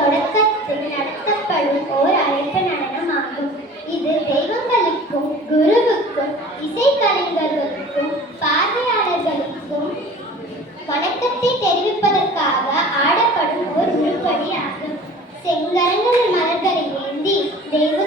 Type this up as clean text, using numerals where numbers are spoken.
தொடக்கத்தில் நடத்தப்படும் ஓர் அழைப்பு நடனமாகும். இது தெய்வங்களுக்கும் குருவுக்கும் இசைக்கலைஞர்களுக்கும் பார்வையாளர்களுக்கும் வணக்கத்தை தெரிவிப்பதற்காக ஆடப்படும் ஓர் உருப்படி ஆகும். செங்கரங்களில் மலர்களை ஏந்தி தெய்வ